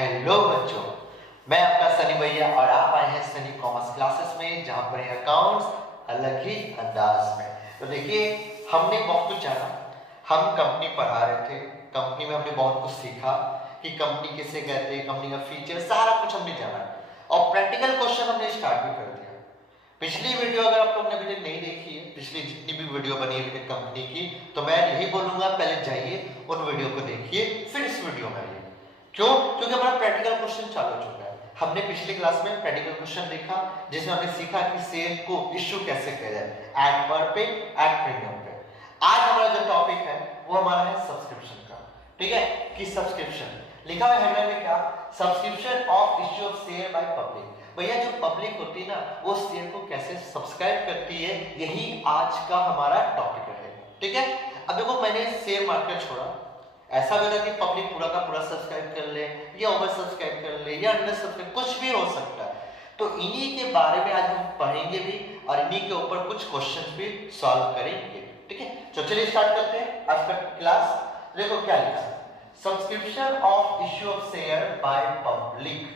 Hello बच्चों, मैं आपका सनी भैया और आप आए हैं सनी कॉमर्स क्लासेस में, जहां पर है अकाउंट्स अलग ही अंदाज में। तो देखिए, हमने बहुत कुछ जाना। हम कंपनी पढ़ा रहे थे, कंपनी में हमने बहुत कुछ सीखा कि कंपनी किसे कहते हैं, कंपनी का फीचर, सारा कुछ हमने जाना और प्रैक्टिकल क्वेश्चन हमने स्टार्ट भी कर दिया। पिछली वीडियो अगर आप लोगों ने अभी तक नहीं देखी है, पिछली जितनी भी वीडियो बनी है अभी तक कंपनी की, तो मैं यही बोलूंगा पहले जाइए उन वीडियो को देखिए, फिर इस वीडियो में आइए। क्यों? क्योंकि हमारा प्रैक्टिकल क्वेश्चन चालू हो चुका है। हमने पिछले क्लास में प्रैक्टिकल क्वेश्चन देखा जिसमें हमने सीखा कि शेयर को इश्यू कैसे किया जाए, एट पर पे, एट प्रीमियम पे। आज हमारा जो टॉपिक है वो हमारा है सब्सक्रिप्शन का। ठीक है, कि सब्सक्रिप्शन लिखा हुआ है हेडर में क्या, subscription of issue of share by public. भैया जो पब्लिक होती है ना, वो शेयर को कैसे सब्सक्राइब करती है, यही आज का हमारा टॉपिक है। ठीक है, अब देखो, मैंने शेयर मार्केट छोड़ा, ऐसा भी होता कि पब्लिक पूरा का पूरा सब्सक्राइब कर ले या ओवर सब्सक्राइब कर ले या अंडर सब्सक्राइब, कुछ भी हो सकता है। तो इन्हीं के बारे में आज हम पढ़ेंगे भी और इन्हीं के ऊपर कुछ क्वेश्चंस भी सॉल्व करेंगे। ठीक है, तो चलिए स्टार्ट करते हैं आज का क्लास। देखो क्या लिखा, subscription of issue of share by public,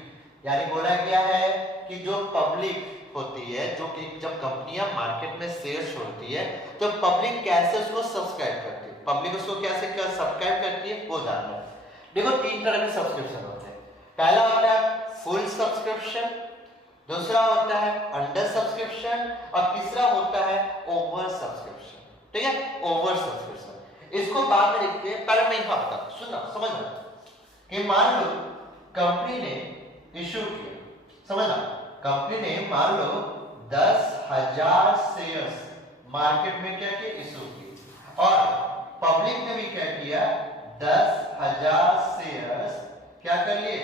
यानी बोला गया है कि जो पब्लिक होती है, जो कि जब कंपनियां मार्केट में शेयर छोड़ती है तो पब्लिक कैसे उसको सब्सक्राइब करती है, पब्लिक उसको कैसे सब्सक्राइब करती है वो जानना है। देखो, तीन तरह के सब्सक्रिप्शन होते हैं। पहला होता है फुल सब्सक्रिप्शन, दूसरा होता है अंडर सब्सक्रिप्शन और तीसरा होता है ओवर सब्सक्रिप्शन। ठीक है, ओवर सब्सक्रिप्शन इसको बाद में देखते हैं, पहले मैं यहां बता सुनना समझना कि मान लो कंपनी ने इश्यू किया, समझना, कंपनी ने मान लो 10,000 शेयर्स मार्केट में क्या किया, इश्यू किए, और पब्लिक ने भी क्या किया, 10,000 शेयर्स क्या कर लिए,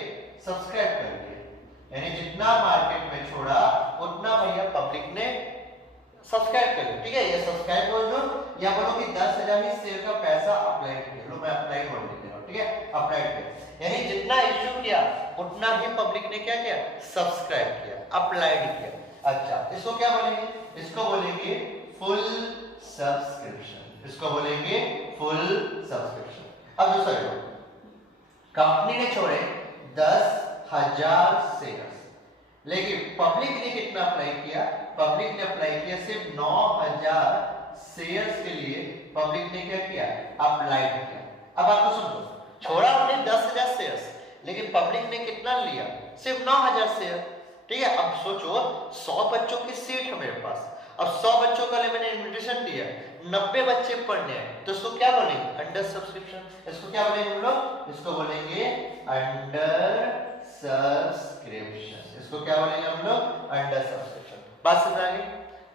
सब्सक्राइब कर लिए। यानी जितना मार्केट में छोड़ा उतना भैया पब्लिक ने सब्सक्राइब कर लिया। ठीक है, ये सब्सक्राइब बोल दो या बोलो कि 10,000 ही शेयर का पैसा अप्लाई किया, लो मैं अप्लाई बोल देता हूं। ठीक है, अप्लाई किया यानी जितना इश्यू किया उतना ही पब्लिक ने क्या किया, सब्सक्राइब किया, अप्लाइड किया। अच्छा, इसको क्या बोलेंगे, इसको बोलेंगे फुल सब्सक्रिप्शन, इसको बोलेंगे फुल सब्सक्रिप्शन। अब दूसरा जो कंपनी ने छोड़े 10,000 शेयर्स, लेकिन पब्लिक ने कितना अप्लाई किया, पब्लिक ने अप्लाई किया सिर्फ 9,000 शेयर्स के लिए पब्लिक ने क्या किया, अप्लाइड किया। अब आपको सुनो, छोड़ा हमने 10,000 शेयर्स, लेकिन पब्लिक ने कितना लिया, सिर्फ 9,000 शेयर। ठीक है, अब सोचो 100 बच्चों की सीट है मेरे पास, अब 100 बच्चों का लिए मैंने इनविटेशन दिया, 90 बच्चे पढ़ने हैं, तो इसको क्या बोलेंगे, अंडर सब्सक्रिप्शन। इसको क्या बोलेंगे हम लोग, इसको बोलेंगे अंडर सब्सक्रिप्शन। इसको क्या बोलेंगे हम लोग, अंडर सब्सक्रिप्शन। बात समझ आ गई,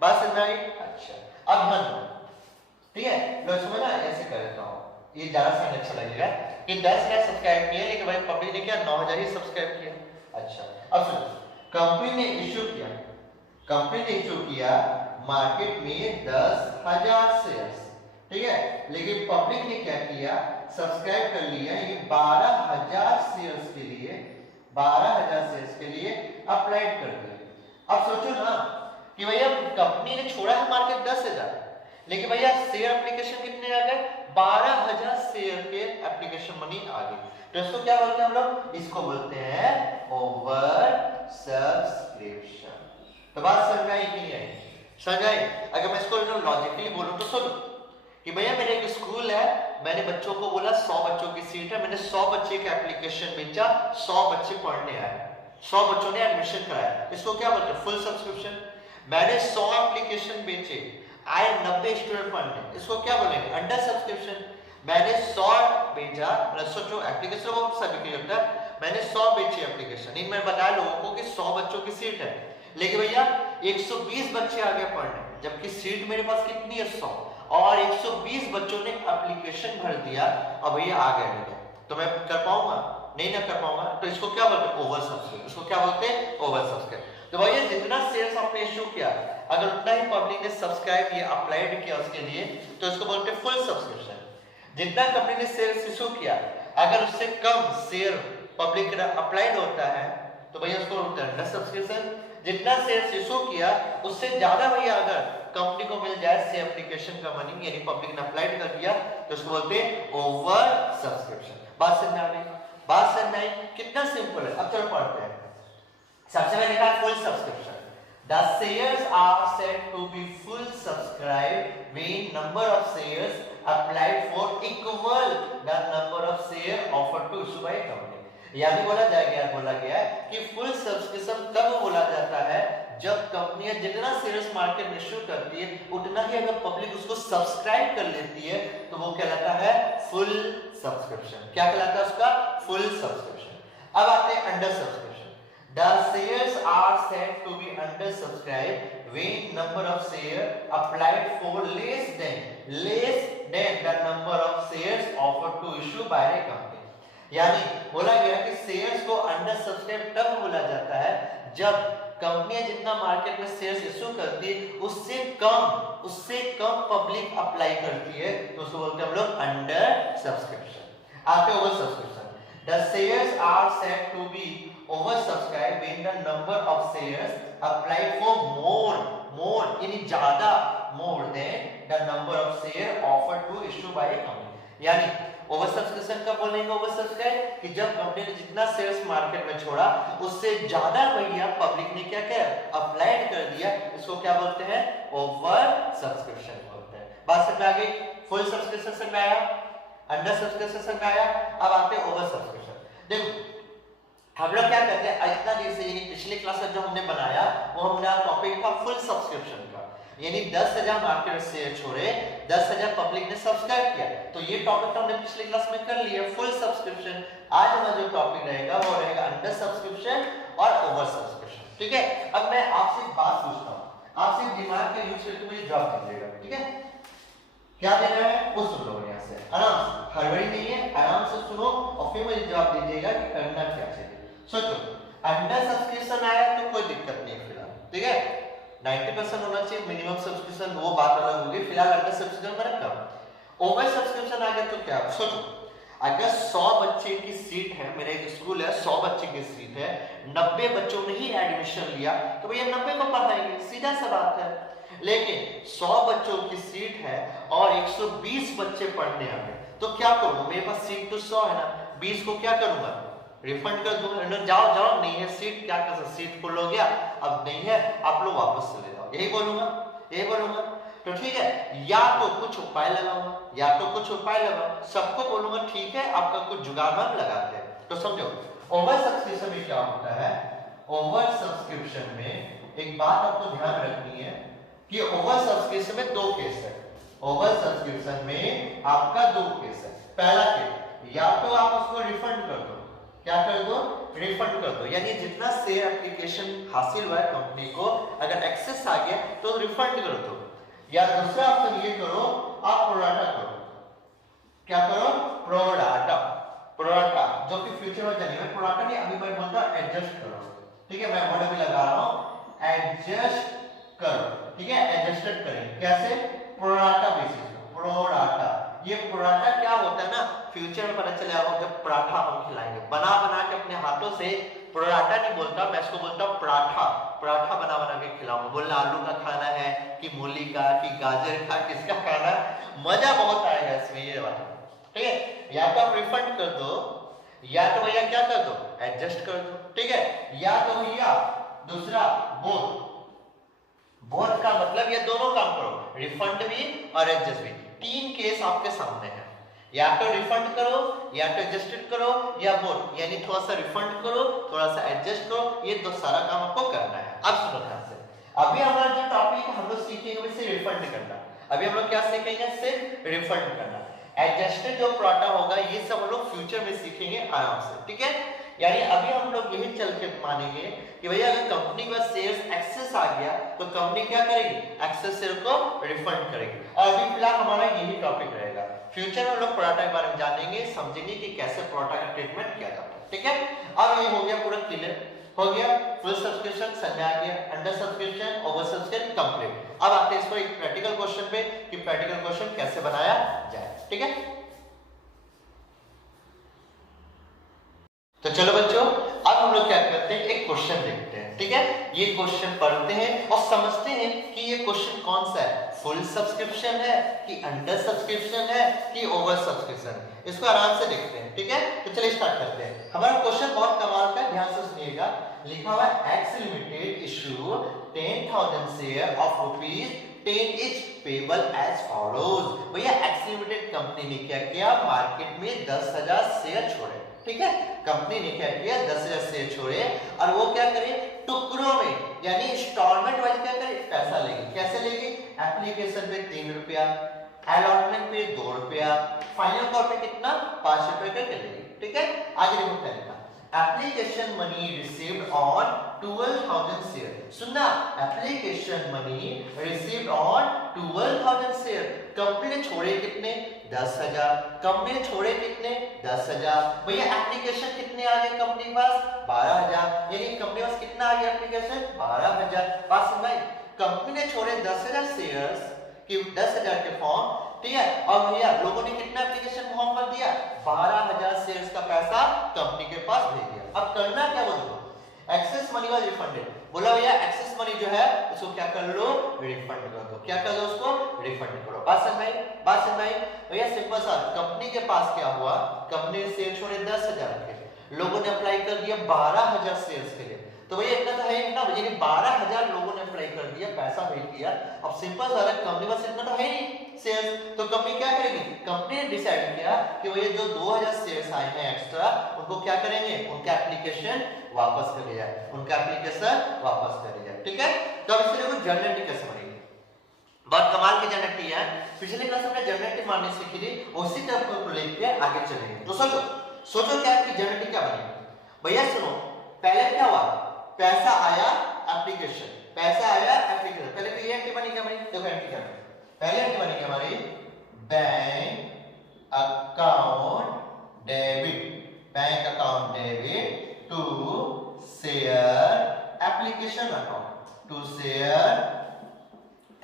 बात समझ आ गई। अच्छा, अब ध्यान दो, ठीक है, लो इसमें ना ऐसे कर देता हूं, ये ज्यादा समझ अच्छा लगेगा कि 10,000 सब्सक्राइब किए, लेकिन भाई पब्लिक ने क्या 9,000 ही सब्सक्राइब किया। अच्छा, अब सुनो, कंपनी ने इश्यू किया, कंपनी ने इश्यू किया मार्केट में 10,000 शेयर्स, ठीक है, लेकिन पब्लिक ने क्या किया, सब्सक्राइब कर लिया ये 12,000 शेयर्स के लिए, 12,000 शेयर्स के लिए अप्लाइड कर दिया। अब सोचो ना कि भैया कंपनी ने छोड़ा है मार्केट 10,000, लेकिन भैया शेयर एप्लीकेशन कितने आ गए, 12,000 शेयर के एप्लीकेशन मनी आ गई। तो इसको क्या बोलते हैं हम लोग, इसको बोलते हैं ओवर सब्सक्रिप्शन। तो बात समझ आई कि नहीं आई, समझ आई? अगर मैं इसको लॉजिकली बोलूं तो सुनो कि भैया मेरे एक स्कूल है, मैंने बच्चों को बोला 100 बच्चों की सीट है, मैंने 100 बच्चे का एप्लीकेशन भेजा, 100 बच्चे पढ़ने आए, 100 बच्चों ने एडमिशन कराया, इसको क्या बोलते हैं, फुल सब्सक्रिप्शन। मैंने 100 एप्लीकेशन बेचे, आए 90 स्टूडेंट पढ़ने, इसको क्या बोलेंगे, अंडर सब्सक्रिप्शन। मैंने 100 भेजा, सोचो एप्लीकेशन वो सभी के लिए होता है, मैंने 100 बेचे एप्लीकेशन, इन मैं बताया लोगों को कि 100 बच्चों की सीट है, लेकिन भैया 120 बच्चे आ गए पढ़ने, जबकि सीट मेरे पास कितनी है, 100, और 120 बच्चों ने एप्लीकेशन भर दिया, अब भैया आ गए नहीं, तो मैं कर पाऊंगा, नहीं ना कर पाऊंगा, तो इसको क्या बोलते हैं, ओवर सब्सक्रिप्शन। इसको क्या बोलते हैं, ओवर सब्सक्रिप्शन। तो भैया जितना शेयर्स आपने इश्यू किया, अगर उतना ही पब्लिक ने सब्सक्राइब किया, अप्लाइड किया उसके लिए, तो इसको बोलते हैं फुल सब्सक्रिप्शन। जितना कंपनी ने शेयर्स इश्यू किया, अगर उससे कम शेयर पब्लिक का अप्लाइड होता है, तो भैया उसको बोलते हैं अंडर सब्सक्रिप्शन। जितना शेयर्स इश्यू किया उससे ज्यादा भैया अगर कंपनी को मिल जाए से एप्लीकेशन का मनी, यानी पब्लिक ने अप्लाइड कर दिया, तो उसको बोलते हैं ओवर सब्सक्रिप्शन। बात समझ आ गई? बात समझ आई? कितना सिंपल है। अब चलो पढ़ते हैं। सबसे पहले कहा full subscription. The shares are said to be full subscribed when number of shares applied for equal the number of share offered to issue by company। यानी बोला गया कि फुल सब्सक्रिप्शन तब बोला जाता है जब कंपनियां जितना शेयर्स मार्केट में इश्यू करती है उतना ही अगर पब्लिक उसको सब्सक्राइब कर लेती है तो वो कहलाता है फुल सब्सक्रिप्शन। क्या कहलाता है उसका? Full subscription. अब आते हैं under subscription. The shares are said to be undersubscribed when number of shares applied for less than the number of shares offered to issue by a company। यानी बोला गया कि शेयर्स को अंडर सब्सक्राइब तब बोला जाता है जब कंपनियां जितना मार्केट में शेयर्स इश्यू करती है उससे कम पब्लिक अप्लाई करती है तो उसको बोलते हैं हम लोग अंडर सब्सक्रिप्शन। आते over subscription. The shares are said to be oversubscribed when the number of shares applied for more यानी ज्यादा more than the number of shares offered to issue by a company। यानी over subscription कब बोलेंगे? Over subscribe कि जब company ने जितना shares market में छोड़ा उससे ज्यादा भैया पब्लिक ने क्या किया? अप्लाइड कर दिया। इसको क्या बोलते हैं? ओवर सब्सक्रिप्शन बोलते हैं। बात समझ आ गई? फुल सब्सक्रिप्शन समझ आया, अंडर सब्सक्रिप्शन समझ आया। अब आते हैं ओवर सब्सक्रिप्शन। देखो हम लोग क्या करते हैं, इतना देर से यानी पिछले क्लास में जो हमने बनाया वो हमारा टॉपिक था फुल सब्सक्रिप्शन का, यानी 10,000 मार्केट शेयर छोड़े 10,000 पब्लिक ने सब्सक्राइब किया। तो ये टॉपिक तो हमने पिछले क्लास में कर लिया फुल सब्सक्रिप्शन। आज हमारा जो टॉपिक रहेगा वो रहेगा अंडर सब्सक्रिप्शन और ओवर सब्सक्रिप्शन। ठीक है। अब मैं आपसे एक बात पूछता हूँ, आपसे दिमाग का यूज करके मुझे जवाब दीजिएगा। ठीक है, क्या देना है वो सुन लो यहाँ से आराम से, हड़बड़ी नहीं है, आराम से सुनो और फिर मुझे जवाब दीजिएगा कि करना क्या चाहिए। सोचो अंडर सब्सक्रिप्शन आया तो कोई दिक्कत नहीं फिलहाल, ठीक है 90% होना चाहिए मिनिमम सब्सक्रिप्शन, वो बात अलग होगी। फिलहाल अंडर सब्सक्रिप्शन मेरा कम। ओवर सब्सक्रिप्शन आ गया तो क्या? सोचो अगर 100 बच्चे की सीट है, मेरा एक स्कूल है 100 बच्चे की सीट है, 90 बच्चों ने ही एडमिशन लिया तो भैया 90 को पढ़ाएंगे, सीधा सा बात है। लेकिन 100 बच्चों की सीट है और 120 बच्चे पढ़ने आ गए तो क्या करूंगा? मेरे पास सीट तो 100 है ना, 20 को क्या करूंगा? रिफंड कर दूंगा। जाओ नहीं है सीट, क्या कर सकते, सीट फुल हो गया, अब नहीं है आप लोग वापस चले जाओ, यही बोलूंगा। तो ठीक है, या तो कुछ उपाय लगाऊंगा, सबको बोलूंगा ठीक है आपका कुछ जुगाड़ हम लगाते हैं। तो समझो ओवर सब्सक्रिप्शन में क्या होता है? ओवर सब्सक्रिप्शन में एक बात आपको ध्यान रखनी है कि ओवर सब्सक्रिप्शन में 2 केस है। ओवर सब्सक्रिप्शन में आपका 2 केस है। पहला केस, या तो आप उसको रिफंड कर दो, क्या कर दो? रिफंड कर दो, यानी जितना शेयर एप्लीकेशन हासिल हुआ है कंपनी को अगर एक्सेस आ गया तो रिफंड कर दो। या दूसरा ऑप्शन ये करो आप प्रोराटा करो। क्या करो? प्रोराटा जो कि फ्यूचर में जानेंगे। मैं प्रोराटा नहीं, अभी मैं बोलता हूं एडजस्ट करो। ठीक है, मैं वर्ड भी लगा रहा हूं एडजस्ट करो। ठीक है, एडजस्टेड करें कैसे? प्रोराटा बेसिस पे। प्रोराटा, ये प्रोराटा क्या होता है ना, फ्यूचर में पता चले आपको जब पराठा हम खिलाएंगे बना के अपने हाथों से, प्रोराटा नहीं बोलता मैं, इसको बोलता हूँ पराठा बना के खिलाऊंगा। बोलना आलू का खाना है कि मूली का कि गाजर का, किसका खाना, मजा बहुत आएगा इसमें ये वाला। ठीक है, या तो आप रिफंड कर दो या तो भैया क्या कर दो? एडजस्ट कर दो। ठीक है, या तो भैया दूसरा बोथ का मतलब ये दोनों काम करो, रिफंड भी और एडजस्ट भी। 3 केस आपके सामने है, या तो रिफंड करो या तो एडजस्टेड करो या बोथ, यानी थोड़ा सा रिफंड करो थोड़ा सा एडजस्ट करो, ये दो सारा काम आपको करना है। अब सुनो ध्यान से, अभी हमारा जो टॉपिक हम लोग सीखेंगे सिर्फ रिफंड करना। अभी हम लोग क्या सीखेंगे? सिर्फ रिफंड करना। एडजस्टेड जो प्रोडक्ट होगा ये सब हम लोग फ्यूचर में सीखेंगे आराम से। ठीक है, यानी अभी हम लोग यही चल के मानेंगे कि भैया अगर कंपनी का शेयर्स एक्सेस आ गया तो कंपनी क्या करेगी? एक्सेस शेयर को रिफंड करेगी। और अभी फिलहाल हमारा यही टॉपिक रहेगा। फ्यूचर में हम लोग प्रोडक्ट के बारे में जानेंगे, समझेंगे कि कैसे प्रोडक्ट का ट्रीटमेंट किया जाता है। ठीक है, अब ये हो गया पूरा क्लियर, हो गया फुल सब्सक्रिप्शन समझ आ गया, under subscription, over subscription complete. अब आते हैं इस पर एक प्रैक्टिकल क्वेश्चन पे कि प्रैक्टिकल क्वेश्चन कैसे बनाया जाए। ठीक है, तो चलो बच्चों अब हम लोग क्या करते हैं, एक क्वेश्चन देखते हैं। ठीक है, ये क्वेश्चन पढ़ते हैं और समझते हैं कि ये क्वेश्चन कौन सा है, फुल सब्सक्रिप्शन है कि अंडर सब्सक्रिप्शन है कि ओवर सब्सक्रिप्शन है, इसको आराम से देखते हैं। ठीक है, तो चलिए स्टार्ट करते हैं। हमारा क्वेश्चन बहुत कमाल का, ध्यान से सुनिएगा। लिखा हुआ है X limited issue 10,000 share of ₹10 each payable as follows. भैया एक्स लिमिटेड कंपनी ने क्या किया, मार्केट में 10,000 शेयर छोड़े। ठीक है, कंपनी ने क्या किया, 10,000 शेयर छोड़े और वो क्या करे, टुकड़ों में यानी इंस्टॉलमेंट वाइज क्या करे, पैसा लेगी। कैसे लेगी, एप्लीकेशन पे 3 रुपया, अलॉटमेंट पे 2 रुपया, फाइनल कॉल पे कितना, 5 रुपए करके लेगी। ठीक है, आगे देखो क्या लिखा, application money received on 12,000 share. सुनना, application money received on 12,000 share. Company ने छोड़े कितने, 10,000। कंपनी ने छोड़े कितने, 10,000। भैया एप्लीकेशन कितने आ गए कंपनी के पास, 12,000, यानी कंपनी के पास कितना आ गया एप्लीकेशन, 12,000। बात सुन भाई, कंपनी ने छोड़े 10,000 शेयर्स कि 10,000 के फॉर्म, ठीक है, और भैया लोगों ने कितना एप्लीकेशन फॉर्म भर दिया, 12,000 शेयर्स का पैसा कंपनी के पास भेज दिया। अब करना क्या, बोलो एक्सेस मनी वाज रिफंडेड। बोला भैया एक्सेस मनी जो है उसको क्या कर लो, रिफंड कर दो। क्या कर दो, उसको रिफंड करो। बात समझ में आई, बात समझ में आई। भैया सिंपल सा, कंपनी के पास क्या हुआ, कंपनी ने शेयर छोड़े 10,000 के, लोगों ने अप्लाई कर दिया 12,000 शेयर्स के लिए। तो भैया इतना तो है ही ना, भैया 12,000 लोगों ने अप्लाई कर दिया, पैसा भेज दिया। अब सिंपल सा कंपनी पास इतना तो है नहीं शेयर्स, तो कंपनी क्या करेगी, कंपनी ने डिसाइड किया कि भैया जो 2,000 शेयर्स आए हैं एक्स्ट्रा, उनको क्या करेंगे, उनका एप्लीकेशन वापस कर लिया, उनका एप्लीकेशन वापस कर लिया। ठीक है, तो अब इससे देखो जनरेटिव कैसे बनेगी, बहुत कमाल की जनरेटिव है। पिछले क्लास में जनरेटिव मारने सीखी थी, उसी तरह को लेके आगे चलेंगे। तो सोचो सोचो क्या की जनरेटिव क्या बनेगी। भैया सुनो, पहले क्या हुआ, पैसा आया एप्लीकेशन, पैसा आया एप्लीकेशन, पहले तो ये एंट्री बनी क्या भाई, देखो एंट्री क्या बनी, पहले एंट्री बनी क्या हमारी, bank account debit, bank account debit to share application account, to share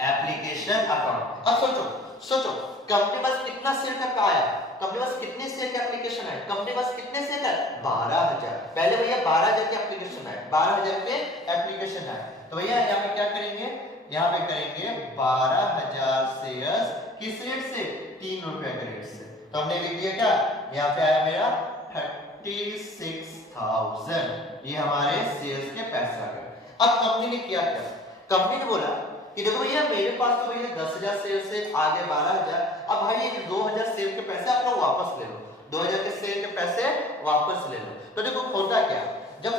application account. अब सोचो सोचो, कंपनी पास कितना शेयर का आया, कंपनी पास कितने शेयर का एप्लीकेशन है, कंपनी पास कितने शेयर है, 12,000। पहले भैया 12,000 के एप्लीकेशन है, 12,000 के एप्लीकेशन है। तो भैया यहाँ पे क्या करेंगे, यहाँ पे करेंगे 12,000 शेयर्स किस रेट से, 3 रुपए के रेट से। तो हमने लिख दिया क्या, यहाँ पे आया मेरा 36,000, ये हमारे शेयर्स के पैसे आ गए। अब कंपनी ने किया क्या, कंपनी ने बोला कि देखो भैया मेरे पास तो भैया 10,000 शेयर से आगे 12,000, अब भाई ये 2,000 शेयर के पैसे आप लोग वापस ले लो, 2,000 के शेयर के पैसे वापस ले लो। तो देखो होता क्या, जब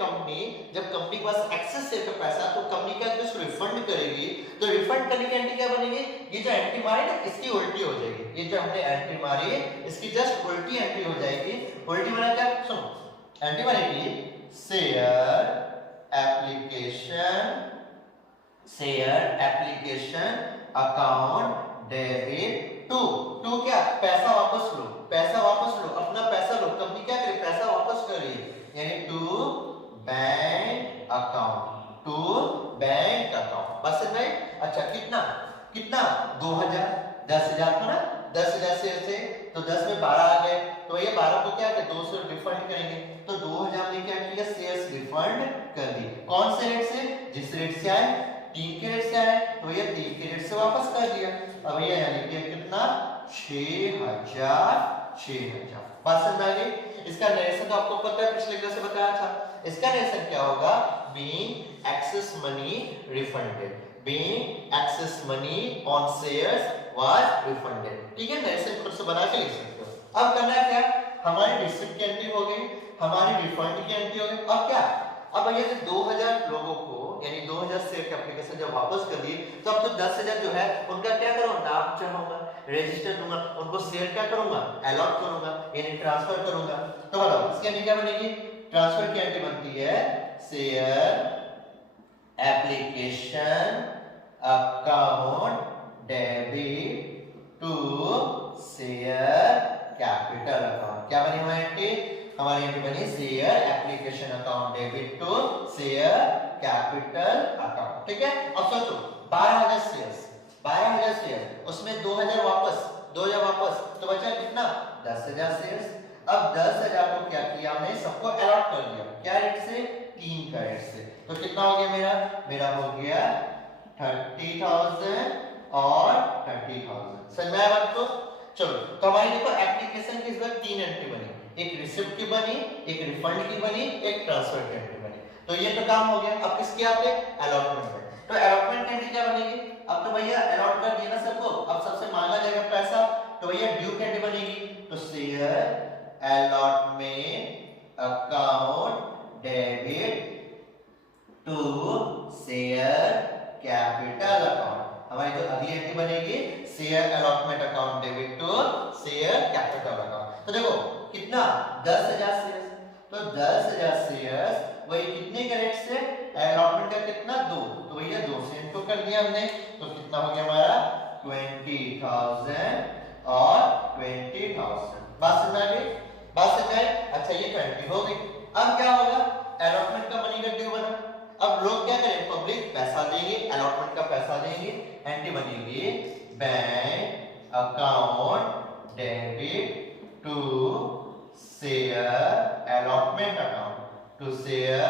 कंपनी के पास एक्सेस शेयर का पैसा, तो कंपनी क्या इसको रिफंड करेगी, तो रिफंड करने की एंट्री क्या बनेगी, ये जो एंट्री मारी ना इसकी उल्टी हो जाएगी, ये जो हमने एंट्री मारी इसकी जस्ट उल्टी एंट्री हो जाएगी। उल्टी माना क्या, सुनो एंट्री बनेगी share application account debit to क्या, पैसा वापस लो, पैसा वापस लो, अपना पैसा लो। कंपनी क्या करे, पैसा वापस कर रही है, यानी टू बैंक अकाउंट, बस भाई। अच्छा कितना कितना, 2,000, 10,000 था ना, 10,000 से तो 10 में 12 आ गए, तो ये 12 को क्या है, 2 से रिफंड करेंगे, तो 2,000 लेके आएंगे, शेयर्स रिफंड कर दी। कौन से रेट से, जिस रेट से आए, 3 के रेट से आए, तो ये 3 के रेट से वापस कर दिया। अब ये यानी कि कितना, 6,000। बात समझ में आ गई। इसका नरेशन तो आपको पता है, पिछले क्लास में बताया था। इसका नरेशन क्या होगा, being excess money refunded, being excess money on shares was refunded. ठीक है, नरेशन खुद से बना के लिख सकते हो। अब करना है क्या, हमारी रिसिप्ट की एंट्री हो गई, हमारी रिफंड की एंट्री हो गई। अब क्या, अब ये जो 2,000 लोगों को यानी 2,000 शेयर के एप्लीकेशन जब वापस कर दिए, तो अब तो 10,000 जो है उनका क्या करूंगा, नाम चढ़ाऊंगा, रजिस्टर दूंगा, उनको शेयर क्या करूंगा, अलॉट करूंगा, यानी ट्रांसफर करूंगा। तो बताओ इसकी एंट्री क्या बनेगी, ट्रांसफर की एंट्री बनती है share application account debit to share capital account. क्या बनी हमारी एंट्री, हमारी एंट्री बनी share application account debit to share capital account. ठीक है, अब सोचो 12,000 शेयर, उसमें 2,000 वापस, 2,000 वापस, तो बचा कितना, 10,000 शेयर्स। अब 10,000 को क्या किया हमने, सबको अलॉट कर दिया, क्या रेट से, 3 का रेट से। तो कितना हो गया मेरा हो गया 30,000 और 30,000। समझ में आया बात को? चलो तो हमारी देखो एप्लीकेशन की इस बार 3 एंट्री बनी, एक रिसिप्ट की बनी, एक रिफंड की बनी, एक ट्रांसफर की एंट्री बनी। तो ये तो काम हो गया। अब किसके आते हैं? अलॉटमेंट में। तो अलॉटमेंट की एंट्री क्या बनेगी? अब तो भैया अलॉट कर दिया ना सबको, अब सबसे मांगा जाएगा पैसा, तो भैया ड्यू की एंट्री बनेगी। तो share allotment account debit to share capital account. हमारी जो अगली एंट्री बनेगी share allotment account debit to share capital account. तो देखो कितना 10,000 शेयर्स, तो 10,000 शेयर्स वही कितने के रेट से? अलॉटमेंट का कितना 2, तो भैया 2 से इनको कर दिया हमने, तो कितना हो गया हमारा 20,000 और 20,000। बात समझ आ गई? बात समझ आई? अच्छा ये 20 हो गई। अब क्या होगा? अलॉटमेंट का मनी का ड्यू बना, अब लोग क्या करें? पब्लिक पैसा देंगे, अलॉटमेंट का पैसा देंगे, एंट्री बनेगी bank account debit to share allotment account, to share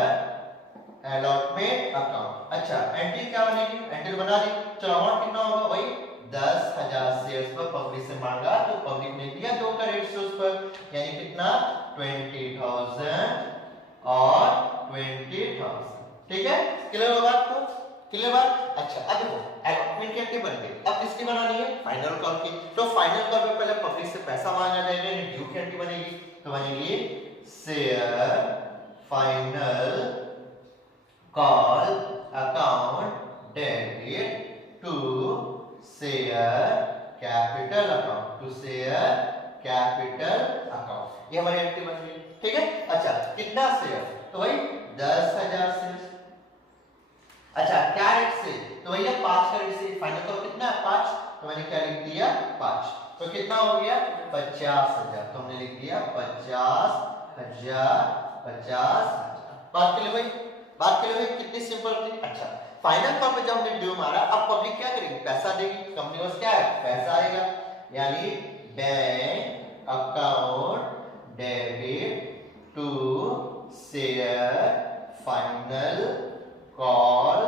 allotment account. अच्छा एंट्री क्या बनेगी? एंट्री बना दी। चलो अमाउंट कितना होगा? वही 10,000 शेयर्स पर पब्लिक से मांगा, तो पब्लिक ने दिया 2 का रेट से उस पर, यानी कितना 20,000 और 20,000। ठीक है, क्लियर होगा आपको? क्लियर बात? अच्छा अब देखो अलॉटमेंट की एंट्री बन गई, अब किसकी बनानी है? फाइनल कॉल की। तो फाइनल कॉल में पहले पब्लिक से पैसा मांगा जाएगा, यानी ड्यू की एंट्री बनेगी, तो बनेगी share final call account debit to share capital account, to share capital account. ये हमारी एंट्री बन गई। ठीक है, अच्छा कितना शेयर? तो भाई 10,000 शेयर। अच्छा क्या रेट से? तो भैया 5 का रेट से। फाइनल कॉल कितना है? 5, तो मैंने क्या लिख दिया 5, तो कितना हो गया 50,000, तो हमने लिख दिया 50,000 50,000। बात के लिए भाई, बात के लिए भाई कितनी सिंपल थी। अच्छा फाइनल कॉल पे जब हमने ड्यू मारा, अब पब्लिक क्या करेगी? पैसा देगी, कंपनी को क्या है? पैसा आएगा, यानी bank account debit to share final call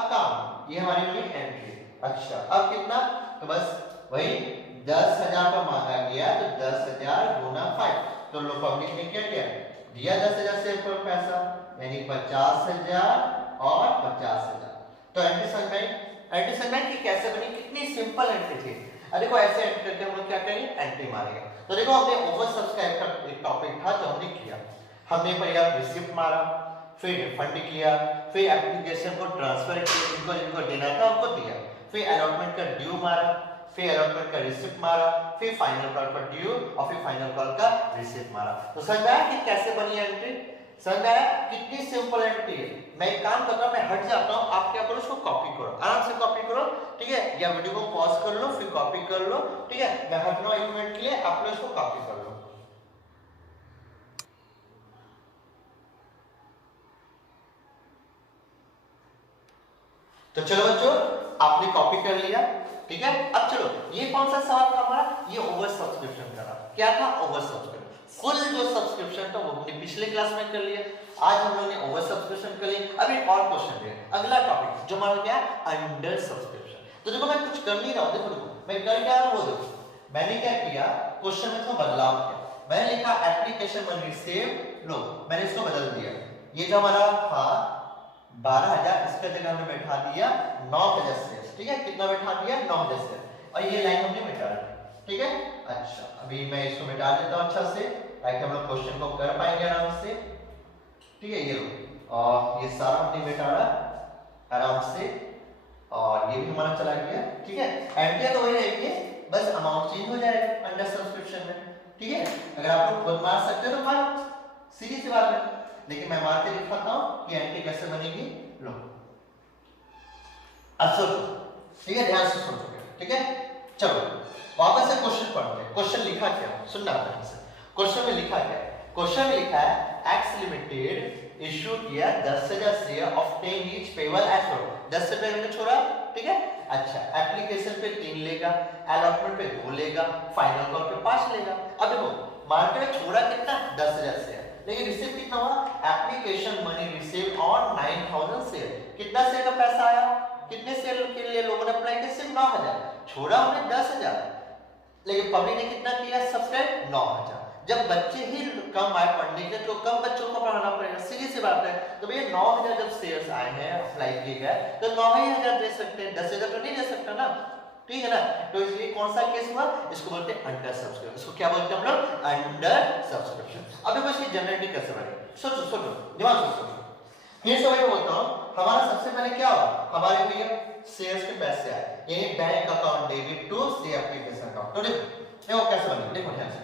account. ये हमारी बनी एंट्री। अच्छा अब कितना? तो बस वही 10,000 पर मांगा गया, तो 10,000 गुना 5, तो लो पब्लिक ने क्या किया? दिया 10,000 शेयर पर पैसा, यानी 50,000 और 50,000। तो एंट्री समझ में? एंट्री समझ में कि कैसे बनी? कितनी सिंपल एंट्री थी। अब देखो ऐसे एंट्री करके हम लोग क्या करेंगे? एंट्री मारेंगे। तो देखो हमने ओवर सब्सक्राइब का एक टॉपिक था जो हमने किया, हमने पहले रिसिप्ट मारा, फिर रिफंड किया, फिर एप्लीकेशन को ट्रांसफर किया, जिनको देना था उनको दिया, फिर अलॉटमेंट का ड्यू मारा, फिर अलॉटमेंट का रिसिप्ट मारा, फिर फाइनल कॉल का ड्यू और फिर फाइनल कॉल का रिसिप्ट मारा। तो समझ में आया कि कैसे बनी एंट्री? समझ में आया कितनी सिंपल एंट्री है? मैं एक काम करता हूं, मैं हट जाता हूं, आप क्या करो? उसको कॉपी करो, आराम से कॉपी करो, ठीक है? या वीडियो को पॉज कर लो, फिर कॉपी कर लो, ठीक है? मैं हट रहा हूं 1 मिनट के लिए, आप लोग इसको कॉपी कर लो। तो चलो बच्चों आपने कॉपी कर लिया, ठीक है? अब चलो ये कौन सा सवाल था हमारा? ये ओवर सब्सक्रिप्शन का था। क्या था? Over subscription. फुल जो सब्सक्रिप्शन था वो हमने पिछले क्लास में कर लिया, आज हम लोगों ने ओवर सब्सक्रिप्शन कर लिया। अब एक और क्वेश्चन है, अगला टॉपिक जो हमारा क्या है? Under subscription. तो देखो मैं कुछ कर नहीं रहा हूं, देखो मैं कर क्या रहा हूं, वो देखो मैंने क्या किया, क्वेश्चन में थोड़ा बदलाव किया। मैंने लिखा एप्लीकेशन मनी रिसीव्ड, लो मैंने इसको बदल दिया। ये जो हमारा था 12,000, इसका जगह हमने बैठा दिया 9,000 शेयर, ठीक है? कितना बैठा दिया? 9,000 शेयर, और ये लाइन हमने मिटा दी, ठीक है? अच्छा अभी मैं इसको मिटा देता हूं अच्छा से, ताकि हम लोग क्वेश्चन को कर पाएंगे आराम से, ठीक है? ये लो, और ये सारा हमने मिटाया आराम से, और ये भी हमारा चला गया, ठीक है? एंट्री तो वही रहेगी, बस अमाउंट चेंज हो जाएगा अंडर सब्सक्रिप्शन में, ठीक है? अगर आप लोग खुद मार सकते हो तो मारो, सीधी सी बात है, लेकिन मैं मार के दिखाता हूं कि एंट्री कैसे बनेगी। लो अब सोचो, ठीक है? ध्यान से सोचोगे, ठीक है? चलो वापस से क्वेश्चन पढ़ते हैं। क्वेश्चन लिखा क्या? सुनना ध्यान से। क्वेश्चन में लिखा क्या? क्वेश्चन में लिखा है एक्स लिमिटेड इशू किया 10,000 share of 10 each payable as follow. 10 से पहले छोड़ा, ठीक है? अच्छा एप्लीकेशन पे 3 लेगा, अलॉटमेंट पे 2 लेगा, फाइनल कॉल पे 5 लेगा। अब देखो मार्केट में छोड़ा कितना? 10,000 शेयर, लेकिन रिसीव कितना हुआ? Application money receive on around 9000 share. कितना शेयर का पैसा आया, कितने शेयर के लिए लोगों ने अप्लाई किया, सिर्फ 9000, छोड़ा हमने 10000, लेकिन पब्लिक ने कितना किया सब्सक्राइब 9000। जब बच्चे ही कम आए पढ़ने के लिए तो कम बच्चों को पढ़ाना पड़ेगा, सीधी सी बात है। तो भैया 9000 जब शेयर्स आए हैं अप्लाई किए गए तो 9000 दे सकते हैं, 10000 तो नहीं दे सकता ना, ठीक है ना। तो इसलिए कौन सा केस हुआ, इसको बोलते हैं अंडर सब्सक्रिप्शन। इसको क्या बोलते हैं हम लोग, अंडर सब्सक्रिप्शन। अब देखो इसकी जनरेटिंग कैसे बनेगी, सोचो दिमाग से सोचो। फिर से वही बोलता हूँ, हमारा सबसे पहले क्या हुआ, हमारे भैया शेयर्स के पैसे आए, यानी बैंक अकाउंट डेबिट टू से एप्लीकेशन अकाउंट। तो देखो कैसे बनेगा, देखो ध्यान से,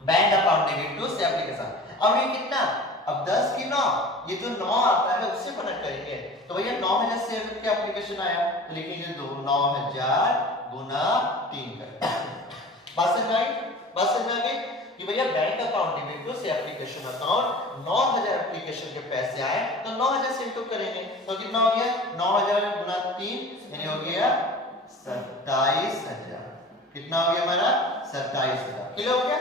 बैंक अकाउंट डेबिट टू से एप्लीकेशन। अब ये कितना, अब 10 की 9, ये जो 9 आता है उससे कनेक्ट करेंगे। तो भैया 9000 शेयर के एप्लीकेशन आया तो लिखेंगे 9000 गुना 3 कर। बात समझ में आ गई कि भैया बैंक अकाउंट डेबिट टू से एप्लीकेशन अकाउंट 9000 एप्लीकेशन के पैसे आए तो 9000 से इंटू करेंगे तो कितना हो गया 9000 गुना 3 यानी हो गया 27000। कितना हो गया हमारा 27000, क्लियर हो गया।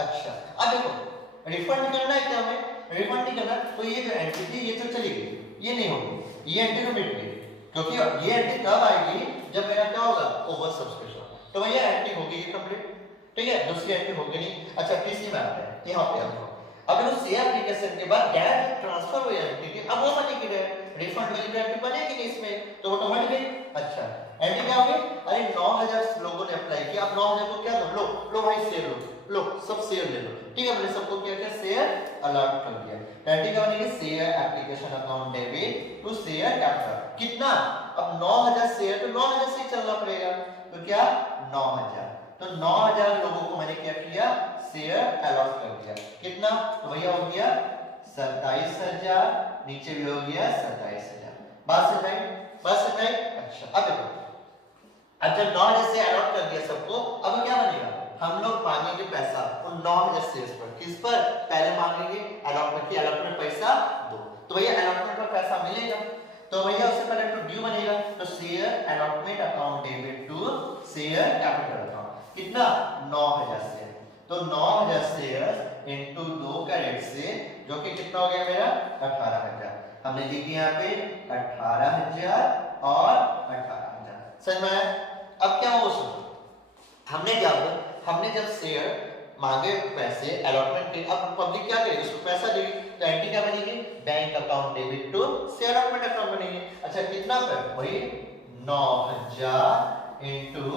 अच्छा अब देखो रिफंड करना है क्या, हमें रिफंड नहीं करना तो ये जो एंट्री थी ये तो चली गई, ये नहीं होगी, ये एंट्री तो मिट गई, क्योंकि ये एंट्री कब आएगी जब मेरा क्या होगा ओवर सब्सक्रिप्शन। तो भैया एंट्री हो गई कंप्लीट, ठीक है, दूसरी एंट्री हो गई नहीं। अच्छा टीसी में आते हैं, यहाँ पे आपको अब देखो शेयर एप्लीकेशन के बाद डायरेक्ट ट्रांसफर हो जाएगी, ठीक है, अब वो बनेगी रिफंड वाली एंट्री बनेगी नहीं इसमें, तो वो तो हट गई। अच्छा एंट्री क्या हो गई, अरे 9000 लोगों ने अप्लाई किया, अब 9000 को क्या दो, लो भाई शेयर लो सब शेयर ले लो, ठीक है, मैंने सबको क्या किया शेयर अलॉट कर दिया। एंट्री क्या बनेगी, share application account debit to share capital. कितना, अब 9000 शेयर तो 9000 से चलना पड़ेगा, तो क्या 9000, तो 9000 लोगों को मैंने क्या किया शेयर अलॉट कर दिया। कितना, तो भैया हो गया 27000, नीचे भी हो गया 27000। बात समझ आई। अच्छा अब देखो, अब जब 9000 से अलॉट कर दिया सबको, अब क्या बनेगा, हम लोग मांगेंगे पैसा उन 9000 शेयर्स पर, किस पर, पहले मांगेंगे अलॉटमेंट की, अलॉटमेंट पैसा दो, तो भैया अलॉटमेंट का पैसा मिलेगा, तो भैया उससे पहले तो ड्यू बनेगा, तो share allotment account debit to share capital account. कितना 9000 शेयर, तो 9000 शेयर इनटू 2 का रेट से, जो कि कितना हो गया मेरा 18000, हमने लिख दिया यहाँ पे 18000 और 18000। समझ में आया। अब क्या हो, हमने जब शेयर मांगे पैसे अलॉटमेंट के, अब पब्लिक क्या करेगी, उसको पैसा देगी, तो एंट्री क्या बनेगी, bank account debit to share allotment account बनेगी। अच्छा कितना पर, वही 9000 इनटू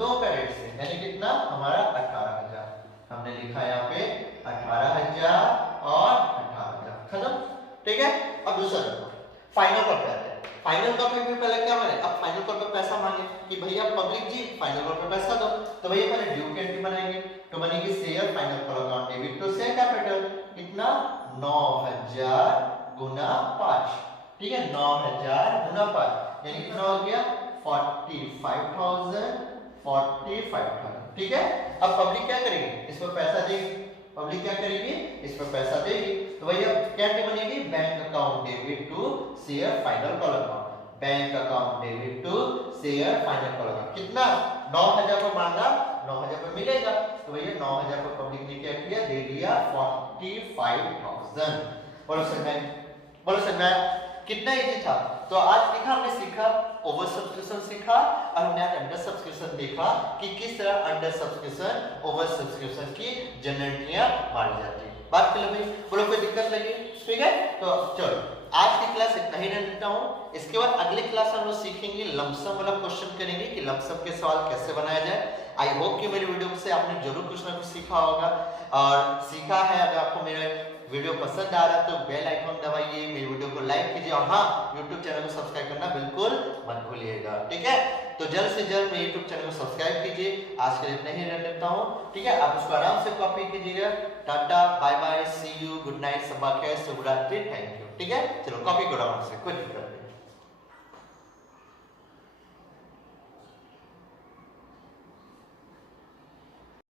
2 का रेट से, यानी कितना हमारा 18000, हमने लिखा यहाँ पे 18000 और 18000, खत्म, ठीक है। अब दूसरा देखो फाइनल कॉल पे आते हैं। फाइनल कॉल पे पहले क्या माने, अब फाइनल कॉल पे पैसा मांगे कि भैया पब्लिक जी फाइनल कॉल पे पैसा दो, तो भैया पहले ड्यू की एंट्री बनाएंगे, तो बनेगी share final call account debit to share capital. कितना 9000 गुना 5, ठीक है, 9000 गुना 5 यानी कितना हो गया 45000, ठीक है। अब पब्लिक क्या करेगी, इस पर पैसा देगी, पब्लिक क्या करेगी, इस पर पैसा देगी, तो भैया क्या बनेगी, bank account debit to share final call account, bank account debit to share final call account. कितना 9000 को मांगा, 9000 पे मिलेगा, तो भैया 9000 को पब्लिक ने क्या किया, दे दिया 45000। बोलो समझ कितना इजी था। तो आज देखा हमने सीखा ओवर सब्सक्रिप्शन सीखा, और हमने आज अंडर सब्सक्रिप्शन देखा कि किस तरह अंडर सब्सक्रिप्शन ओवर सब्सक्रिप्शन की जनरेटियां मारी जाती है। बात कर लो भाई, बोलो कोई दिक्कत लगी, ठीक है। तो चलो आज की क्लास इतना ही रहने देता हूँ, इसके बाद अगली क्लास हम लोग सीखेंगे लमसम वाला क्वेश्चन करेंगे कि लमसम के सवाल कैसे बनाया जाए। आई होप कि मेरी वीडियो से आपने जरूर कुछ ना कुछ सीखा होगा, और सीखा है। अगर आपको मेरा वीडियो पसंद आ रहा है तो बेल आइकन दबाइए, मेरी वीडियो को लाइक कीजिए, और हाँ YouTube चैनल को सब्सक्राइब करना बिल्कुल मत भूलिएगा, ठीक है। तो जल्द से जल्द मेरे YouTube चैनल को सब्सक्राइब कीजिए। आज के लिए इतना ही रहने देता हूँ, ठीक है। आप उसको आराम से कॉपी कीजिएगा। Tata bye bye, see you, good night, सबा खैर, शुभ रात्रि, थैंक यू, ठीक है। चलो कॉपी करो आराम से, कोई दिक्कत नहीं।